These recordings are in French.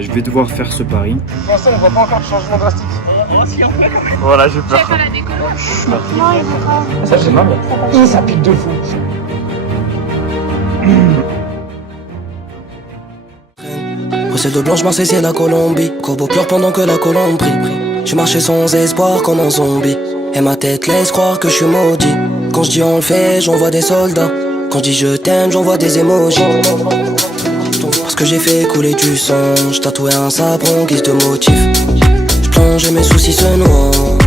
Je vais devoir faire ce pari. Pour l'instant, on voit pas encore de changement drastique. Voilà, j'ai peur. Faire la déco. Ça, c'est mal. Et ça pique de fou. Recette de blanche marseillaise la Colombie. Corbeau pleure pendant que la colombe prie. Je marchais sans espoir comme un zombie. Et ma tête laisse croire que je suis maudit. Quand je dis on le fait, j'envoie des soldats. Quand je dis je t'aime, j'envoie des émojis. Parce que j'ai fait couler du sang. Je tatouais un sabre en guise de motif. Je plonge et mes soucis se noient.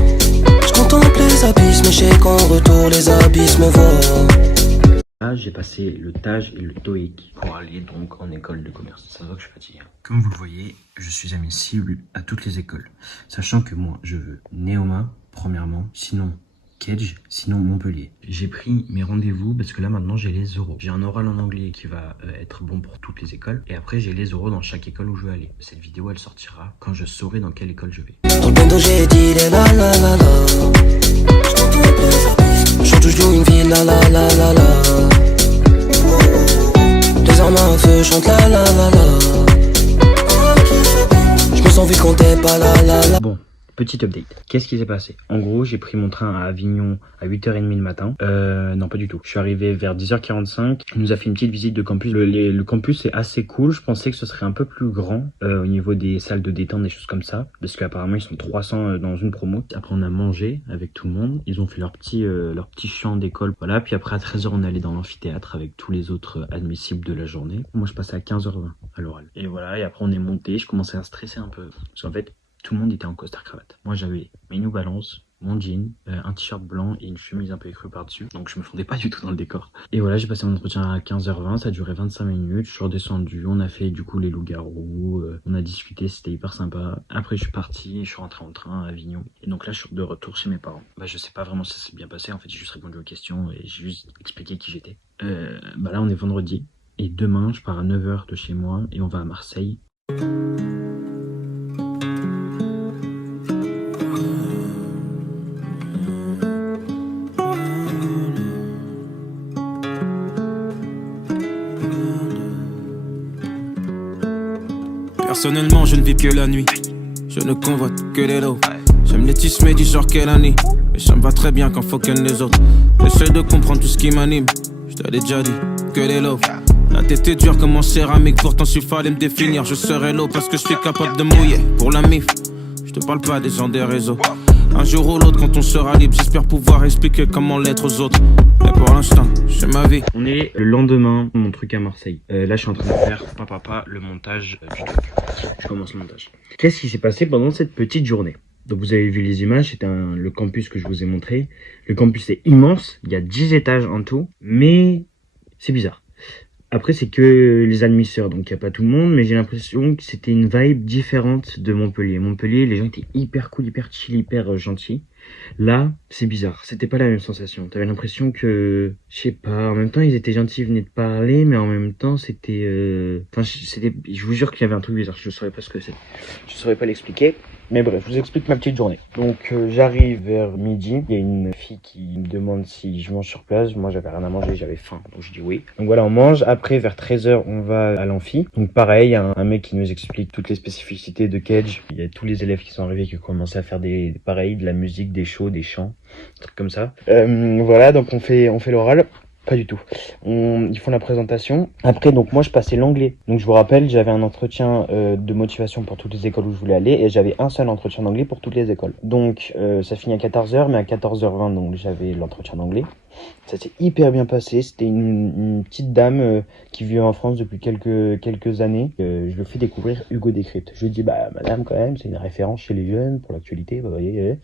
Je contemple les abysses, mais je sais qu'en retour les abysses me voient. Là, j'ai passé le TAJ et le TOEIC pour aller donc en école de commerce. Ça se voit que je suis fatigué. Comme vous le voyez, je suis admissible à toutes les écoles. Sachant que moi, je veux Neoma, premièrement, sinon Kedge, sinon Montpellier. J'ai pris mes rendez-vous parce que là maintenant j'ai les oraux. J'ai un oral en anglais qui va être bon pour toutes les écoles. Et après j'ai les oraux dans chaque école où je veux aller. Cette vidéo elle sortira quand je saurai dans quelle école je vais. Dans le bando j'ai dit les la la la la. Je touche d'où une ville la la la la la. Les armes à feu chantent la la la la. Je me sens vite quand t'es pas la la la. Bon, petit update. Qu'est-ce qui s'est passé? En gros, j'ai pris mon train à Avignon à 8h30 le matin. Non, pas du tout. Je suis arrivé vers 10h45. Il nous a fait une petite visite de campus. Le campus est assez cool. Je pensais que ce serait un peu plus grand au niveau des salles de détente, des choses comme ça. Parce qu'apparemment, ils sont 300 dans une promo. Après, on a mangé avec tout le monde. Ils ont fait leur petit chant d'école. Voilà. Puis après, à 13h, on est allé dans l'amphithéâtre avec tous les autres admissibles de la journée. Moi, je passais à 15h20 à l'oral. Et voilà. Et après, on est monté. Je commençais à stresser un peu. Parce qu'en fait, tout le monde était en costard cravate. Moi, j'avais mes New Balance, mon jean, un t-shirt blanc et une chemise un peu écrue par-dessus. Donc, je me fondais pas du tout dans le décor. Et voilà, j'ai passé mon entretien à 15h20. Ça a duré 25 minutes. Je suis redescendu. On a fait du coup les loups-garous. On a discuté. C'était hyper sympa. Après, je suis parti. Je suis rentré en train à Avignon. Et donc là, je suis de retour chez mes parents. Bah, je sais pas vraiment si ça s'est bien passé. En fait, j'ai juste répondu aux questions et j'ai juste expliqué qui j'étais. Bah là, on est vendredi. Et demain, je pars à 9h de chez moi et on va à Marseille. Personnellement, je ne vis que la nuit. Je ne convoite que les lots. J'aime les tismes du genre quelle année. Et ça me va très bien quand faut qu'elle les autres. J'essaie de comprendre tout ce qui m'anime. Je t'avais déjà dit que les lots. La tête est dure comme en céramique. Pourtant, s'il fallait me définir, je serais l'eau parce que je suis capable de mouiller. Pour la mif, je te parle pas des gens des réseaux. Un jour ou l'autre, quand on sera libre, j'espère pouvoir expliquer comment l'être aux autres. Mais pour l'instant, c'est ma vie. On est le lendemain de mon truc à Marseille. Là, je suis en train de faire le montage du truc. Je commence le montage. Qu'est-ce qui s'est passé pendant cette petite journée? Donc, vous avez vu les images, c'était le campus que je vous ai montré. Le campus est immense, il y a 10 étages en tout, mais c'est bizarre. Après, c'est que les admisseurs, donc il n'y a pas tout le monde, mais j'ai l'impression que c'était une vibe différente de Montpellier. Montpellier, les gens étaient hyper cool, hyper chill, hyper gentils. Là, c'est bizarre, c'était pas la même sensation. T'avais l'impression que, je sais pas, en même temps ils étaient gentils, ils venaient de parler, mais en même temps c'était... Enfin, je vous jure qu'il y avait un truc bizarre, je saurais pas ce que c'est. Je saurais pas l'expliquer. Mais bref, je vous explique ma petite journée. Donc j'arrive vers midi, il y a une fille qui me demande si je mange sur place. Moi j'avais rien à manger, j'avais faim, donc je dis oui. Donc voilà, on mange. Après vers 13h, on va à l'amphi. Donc pareil, il y a un mec qui nous explique toutes les spécificités de Kedge. Il y a tous les élèves qui sont arrivés qui ont commencé à faire pareil, de la musique, des shows, des chants, des trucs comme ça. Voilà, donc on fait l'oral. Pas du tout. Ils font la présentation. Après, donc moi, je passais l'anglais. Donc je vous rappelle, j'avais un entretien de motivation pour toutes les écoles où je voulais aller et j'avais un seul entretien d'anglais pour toutes les écoles. Donc ça finit à 14h, mais à 14h20, donc j'avais l'entretien d'anglais. Ça s'est hyper bien passé. C'était une petite dame qui vit en France depuis quelques années. Je lui fais découvrir Hugo Décrypte. Je lui dis, bah madame, quand même, c'est une référence chez les jeunes pour l'actualité, vous voyez.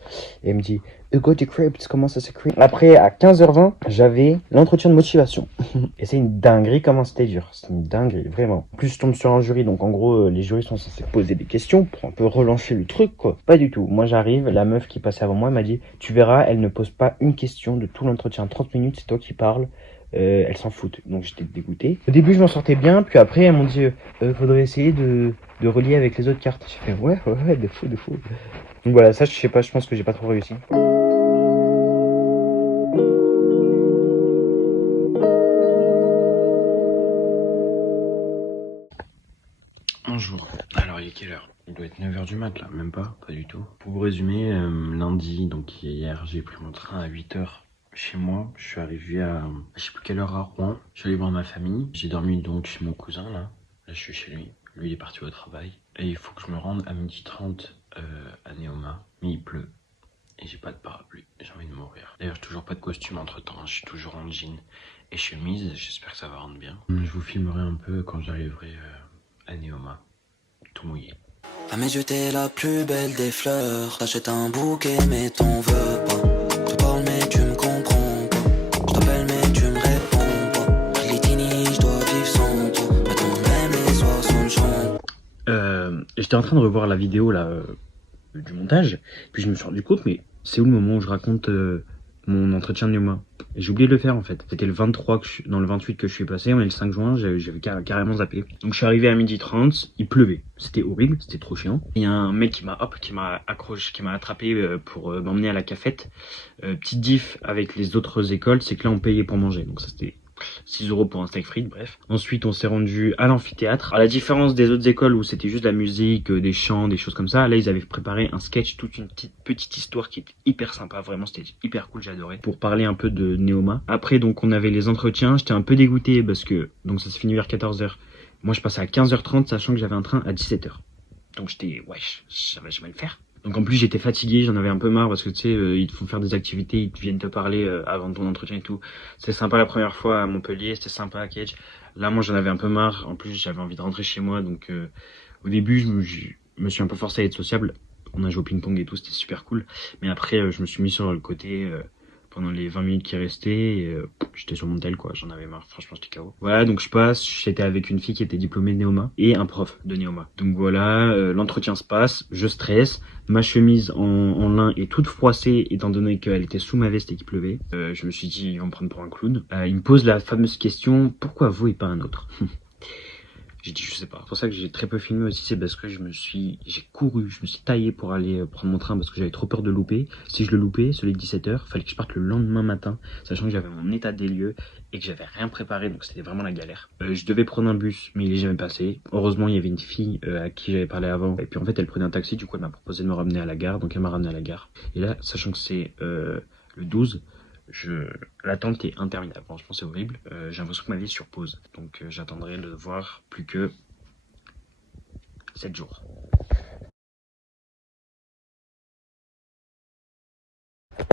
Et elle me dit, Hugo Décrypte, comment ça s'écrit? Après, à 15h20, j'avais l'entretien de motivation. Et c'est une dinguerie comment c'était dur. C'est une dinguerie, vraiment. En plus, je tombe sur un jury, donc en gros, les jurys sont censés poser des questions pour un peu relancer le truc, quoi. Pas du tout. Moi, j'arrive, la meuf qui passait avant moi m'a dit, tu verras, elle ne pose pas une question de tout l'entretien. 30 minutes, c'est toi qui parles. Elle s'en fout. Donc j'étais dégoûté. Au début, je m'en sortais bien, puis après, elles m'ont dit, faudrait essayer de relier avec les autres cartes. J'ai fait, ouais, de fou. Donc voilà, ça, je sais pas, je pense que j'ai pas trop réussi. Un jour, alors il est quelle heure? Il doit être 9h du mat là, même pas du tout. Pour vous résumer, lundi, donc hier, j'ai pris mon train à 8h chez moi. Je suis arrivé à je sais plus quelle heure à Rouen. Je suis allé voir ma famille. J'ai dormi donc chez mon cousin là. Là je suis chez lui. Lui il est parti au travail. Et il faut que je me rende à 12h30 à Neoma. Mais il pleut. Et j'ai pas de parapluie. J'ai envie de mourir. D'ailleurs j'ai toujours pas de costume entre temps. Je suis toujours en jean et chemise. J'espère que ça va rendre bien. Je vous filmerai un peu quand j'arriverai à Neoma. Tout mouillé. À mes yeux t'es la plus belle des fleurs. T'achètes un bouquet mais t'en veux pas. Je te parle mais tu me comprends pas. Je t'appelle mais tu me réponds pas. Litini, je dois vivre sans toi. Maintenant même les soirs sont le chant. J'étais en train de revoir la vidéo là du montage. Puis je me suis rendu compte, mais c'est où le moment où je raconte mon entretien de Neoma? J'ai oublié de le faire en fait. C'était le 23 dans le 28 que je suis passé, on est le 5 juin, j'avais carrément zappé. Donc je suis arrivé à 12h30, il pleuvait. C'était horrible, c'était trop chiant. Il y a un mec qui m'a accroché, qui m'a attrapé pour m'emmener à la cafette. Petite diff avec les autres écoles, c'est que là on payait pour manger. Donc ça c'était 6 € pour un steak frites, bref. Ensuite, on s'est rendu à l'amphithéâtre. À la différence des autres écoles où c'était juste de la musique, des chants, des choses comme ça, là, ils avaient préparé un sketch, toute une petite histoire qui était hyper sympa. Vraiment, c'était hyper cool, j'adorais. Pour parler un peu de Neoma. Après, donc, on avait les entretiens. J'étais un peu dégoûté parce que, donc, ça s'est fini vers 14h. Moi, je passais à 15h30, sachant que j'avais un train à 17h. Donc, j'étais, wesh, ça va jamais le faire. Donc en plus j'étais fatigué, j'en avais un peu marre parce que tu sais, ils te font faire des activités, ils viennent te parler avant ton entretien et tout. C'était sympa la première fois à Montpellier, c'était sympa à Cage. Là moi j'en avais un peu marre, en plus j'avais envie de rentrer chez moi, donc au début je me suis un peu forcé à être sociable. On a joué au ping-pong et tout, c'était super cool. Mais après je me suis mis sur le côté pendant les 20 minutes qui restaient, et, j'étais sur mon tel quoi, j'en avais marre, franchement j'étais KO. Voilà, donc je passe, j'étais avec une fille qui était diplômée de Neoma et un prof de Neoma. Donc voilà, l'entretien se passe, je stresse, ma chemise en lin est toute froissée étant donné qu'elle était sous ma veste et qu'il pleuvait. Je me suis dit, ils vont me prendre pour un clown. Il me pose la fameuse question, pourquoi vous et pas un autre? J'ai dit je sais pas. C'est pour ça que j'ai très peu filmé aussi, c'est parce que j'ai couru, je me suis taillé pour aller prendre mon train parce que j'avais trop peur de louper. Si je le loupais, celui de 17h, fallait que je parte le lendemain matin, sachant que j'avais mon état des lieux et que j'avais rien préparé, donc c'était vraiment la galère. Je devais prendre un bus, mais il est jamais passé. Heureusement, il y avait une fille à qui j'avais parlé avant, et puis en fait elle prenait un taxi, du coup elle m'a proposé de me ramener à la gare, donc elle m'a ramené à la gare. Et là, sachant que c'est le 12, l'attente est interminable, franchement c'est horrible. J'ai l'impression que ma vie est sur pause, donc j'attendrai de voir plus que 7 jours.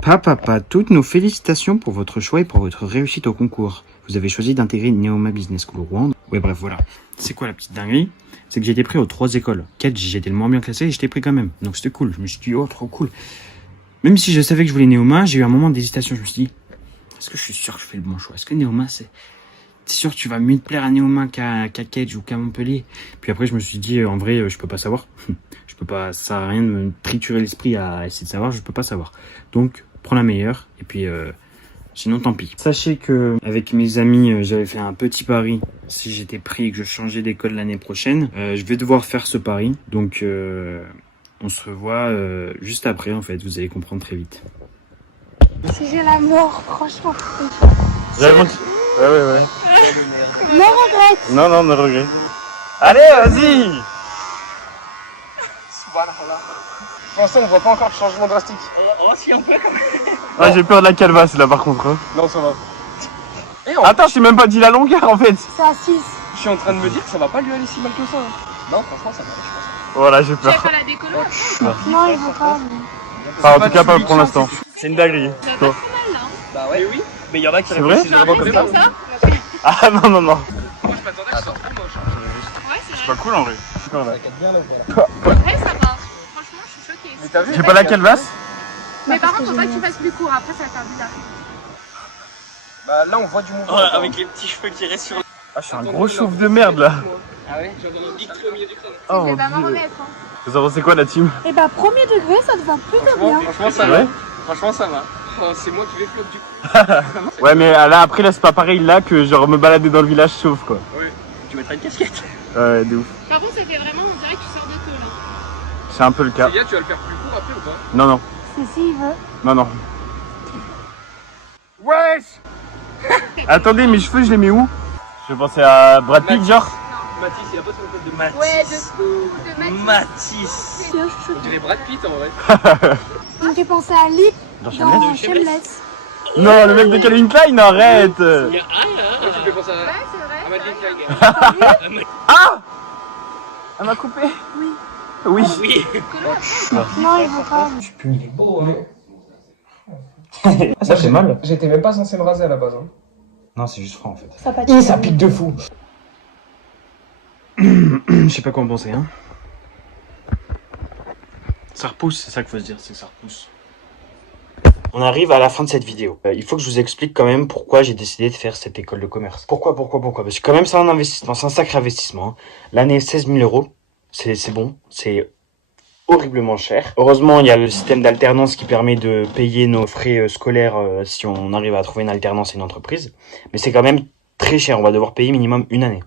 Papa, toutes nos félicitations pour votre choix et pour votre réussite au concours. Vous avez choisi d'intégrer Neoma Business School Rouen. Ouais bref voilà. C'est quoi la petite dinguerie? C'est que j'ai été pris aux 3 écoles. 4 j'étais le moins bien classé et j'étais pris quand même. Donc c'était cool, je me suis dit oh trop cool. Même si je savais que je voulais Neoma, j'ai eu un moment d'hésitation. Je me suis dit, est-ce que je suis sûr que je fais le bon choix? Est-ce que Neoma, c'est sûr que tu vas mieux te plaire à Neoma qu'à Cage ou qu'à Montpellier? Puis après, je me suis dit, en vrai, je peux pas savoir. Je peux pas, ça sert à rien de me triturer l'esprit à essayer de savoir, je peux pas savoir. Donc, prends la meilleure, et puis, sinon, tant pis. Sachez que, avec mes amis, j'avais fait un petit pari. Si j'étais pris et que je changeais d'école l'année prochaine, je vais devoir faire ce pari. Donc, on se revoit juste après, en fait. Vous allez comprendre très vite. Si j'ai la mort, franchement. Vraiment. Ouais. Ne regrette. Non, ne regrette. Allez, vas-y. Pour l'instant, on voit pas encore de changement drastique. Oh, si, on peut quand même. Ouais, j'ai peur de la calvasse là par contre. Hein. Non, ça va. Attends, je t'ai même pas dit la longueur en fait. C'est à 6. Je suis en train de me dire que ça va pas lui aller si mal que ça. Non, franchement, ça va, je pense. Voilà, j'ai Tu vas peur. pas la décolo après? Non, il veut pas. Enfin, en tout cas, pas pour l'instant. C'est une dinguerie. Ça va pas trop mal là. Bah ouais, oui. Mais il y en a qui C'est vrai? réfléchissent vraiment comme C'est ça. pour ça? Ah non. Moi, je m'attendais que ce soit trop moche. Ouais, c'est C'est vrai. pas cool en vrai. Ça casse bien là, voilà. Ouais, ça va. Franchement, je suis choquée. Mais t'as vu? J'ai pas la calvasse? Mais par contre, faut pas que tu fasses plus court. Après, ça va faire bizarre. Bah là, on voit du mouvement. Avec les petits cheveux qui restent sur Ah, je suis un gros chauve de merde là. Ah ouais? J'en ai un big trou au milieu du crâne. Oh Je mon vais pas m'en dieu. remettre. Hein. Vous en pensez quoi la team? Et bah, premier degré, ça te va plutôt bien. Franchement, ça C'est va. vrai? Franchement, ça va. Oh, c'est moi qui vais flop du coup. Ouais, mais là après, là c'est pas pareil là que genre me balader dans le village chauve quoi. Tu mettras une casquette. Ouais, de ouf. Par contre, ça fait vraiment, on dirait que tu sors de tôt là. C'est un peu le cas. Célia, tu vas le faire plus court après ou pas? Non. C'est si, il veut. Non. Wesh. Attendez, mes cheveux, je les mets où? Je pensais à Brad Pitt, genre. Matisse, il a pas son code de Matisse. Ouais, de fou, de Matisse. Matisse. On dirait Brad Pitt en vrai. Il me fait penser à Lee dans Shameless. Shameless. Non, le mec de Calvin Klein, arrête. Moi, je fais penser Ouais, à c'est vrai. Madeleine Klein. Ah, elle m'a coupé. Oui. Oui. Oui. Non, il veut pas. Il est beau, hein. Ça fait mal? J'étais même pas censé me raser à la base. Hein. Non, c'est juste franc en fait. Ça patine. Ça pique de fou. Je sais pas quoi en penser, hein. Ça repousse, c'est ça qu'il faut se dire, c'est que ça repousse. On arrive à la fin de cette vidéo. Il faut que je vous explique quand même pourquoi j'ai décidé de faire cette école de commerce. Pourquoi? Parce que quand même c'est un investissement, c'est un sacré investissement. Hein. L'année 16 000 €, c'est bon, c'est horriblement cher. Heureusement, il y a le système d'alternance qui permet de payer nos frais scolaires si on arrive à trouver une alternance et une entreprise. Mais c'est quand même très cher, on va devoir payer minimum une année.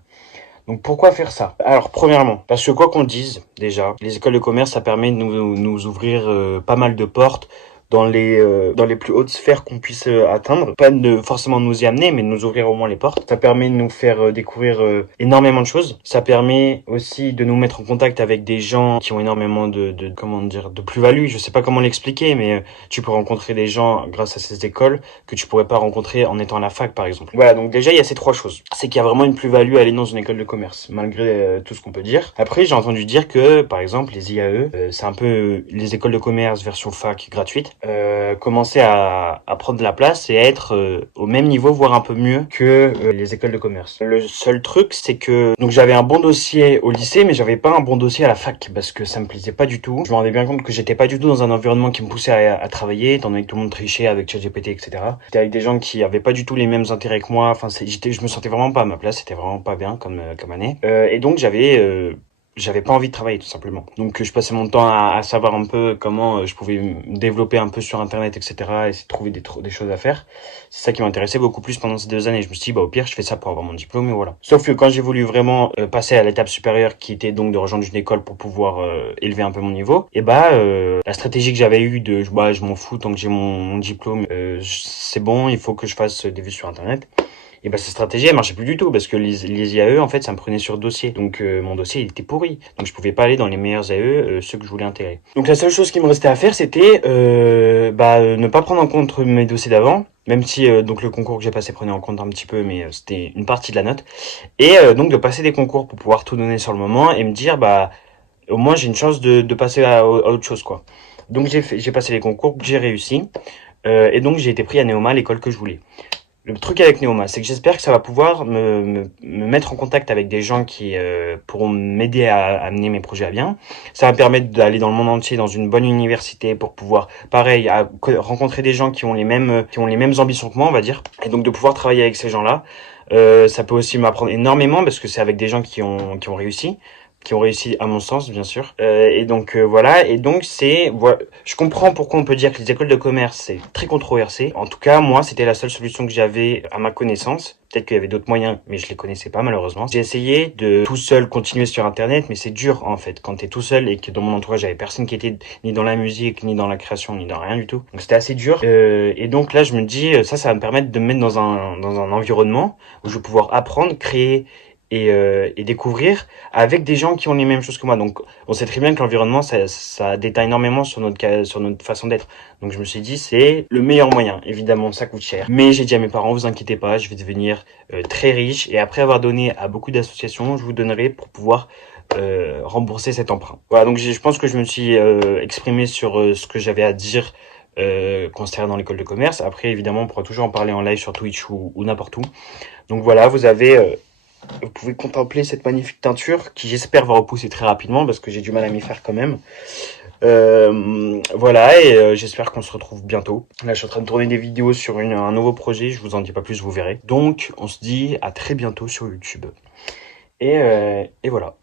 Donc pourquoi faire ça? Alors premièrement, parce que quoi qu'on dise, déjà, les écoles de commerce, ça permet de nous ouvrir pas mal de portes dans les plus hautes sphères qu'on puisse atteindre. Pas de forcément nous y amener, mais de nous ouvrir au moins les portes. Ça permet de nous faire découvrir énormément de choses. Ça permet aussi de nous mettre en contact avec des gens qui ont énormément de plus-value. Je sais pas comment l'expliquer, mais tu peux rencontrer des gens grâce à ces écoles que tu pourrais pas rencontrer en étant à la fac, par exemple. Voilà, donc déjà, il y a ces trois choses. C'est qu'il y a vraiment une plus-value à aller dans une école de commerce, malgré tout ce qu'on peut dire. Après, j'ai entendu dire que, par exemple, les IAE, c'est un peu les écoles de commerce version fac gratuite, commencer à prendre de la place et à être au même niveau, voire un peu mieux que les écoles de commerce. Le seul truc, c'est que donc j'avais un bon dossier au lycée, mais j'avais pas un bon dossier à la fac parce que ça me plaisait pas du tout. Je me rendais bien compte que j'étais pas du tout dans un environnement qui me poussait à travailler, étant donné que tout le monde trichait avec ChatGPT, etc. J'étais avec des gens qui avaient pas du tout les mêmes intérêts que moi. Enfin, je me sentais vraiment pas à ma place. C'était vraiment pas bien comme année. Et donc j'avais pas envie de travailler tout simplement. Donc je passais mon temps à savoir un peu comment je pouvais me développer un peu sur internet, etc. et essayer de trouver des choses à faire. C'est ça qui m'intéressait beaucoup plus pendant ces 2 années. Je me suis dit au pire je fais ça pour avoir mon diplôme et voilà. Sauf que quand j'ai voulu vraiment passer à l'étape supérieure qui était donc de rejoindre une école pour pouvoir élever un peu mon niveau, et la stratégie que j'avais eue de je m'en fous tant que j'ai mon diplôme, c'est bon, il faut que je fasse des vues sur internet. Et cette stratégie elle marchait plus du tout parce que les IAE en fait ça me prenait sur dossier, donc mon dossier il était pourri, donc je pouvais pas aller dans les meilleurs IAE, ceux que je voulais intégrer. Donc la seule chose qui me restait à faire c'était ne pas prendre en compte mes dossiers d'avant, même si donc le concours que j'ai passé prenait en compte un petit peu, mais c'était une partie de la note, et donc de passer des concours pour pouvoir tout donner sur le moment et me dire au moins j'ai une chance de passer à autre chose quoi. Donc j'ai passé les concours, j'ai réussi, et donc j'ai été pris à Neoma, l'école que je voulais. Le truc avec Neoma, c'est que j'espère que ça va pouvoir me mettre en contact avec des gens qui pourront m'aider à amener mes projets à bien. Ça va me permettre d'aller dans le monde entier, dans une bonne université, pour pouvoir, pareil, rencontrer des gens qui ont les mêmes ambitions que moi, on va dire, et donc de pouvoir travailler avec ces gens-là. Ça peut aussi m'apprendre énormément parce que c'est avec des gens qui ont réussi à mon sens bien sûr, et donc voilà, et donc je comprends pourquoi on peut dire que les écoles de commerce c'est très controversé. En tout cas moi c'était la seule solution que j'avais à ma connaissance. Peut-être qu'il y avait d'autres moyens, mais je les connaissais pas malheureusement. J'ai essayé de tout seul continuer sur internet, mais c'est dur en fait quand t'es tout seul et que dans mon entourage j'avais personne qui était ni dans la musique, ni dans la création, ni dans rien du tout. Donc c'était assez dur. Et donc là je me dis ça va me permettre de me mettre dans un environnement où je vais pouvoir apprendre, créer et découvrir avec des gens qui ont les mêmes choses que moi. Donc on sait très bien que l'environnement ça déteint énormément sur notre façon d'être. Donc je me suis dit c'est le meilleur moyen. Évidemment ça coûte cher, mais j'ai dit à mes parents vous inquiétez pas, je vais devenir très riche, et après avoir donné à beaucoup d'associations je vous donnerai pour pouvoir rembourser cet emprunt. Voilà, donc je pense que je me suis exprimé sur ce que j'avais à dire concernant l'école de commerce. Après évidemment on pourra toujours en parler en live sur Twitch ou n'importe où. Donc voilà, vous pouvez contempler cette magnifique teinture qui j'espère va repousser très rapidement parce que j'ai du mal à m'y faire quand même. Voilà, et j'espère qu'on se retrouve bientôt. Là je suis en train de tourner des vidéos sur un nouveau projet, je vous en dis pas plus, vous verrez. Donc on se dit à très bientôt sur YouTube. Et voilà.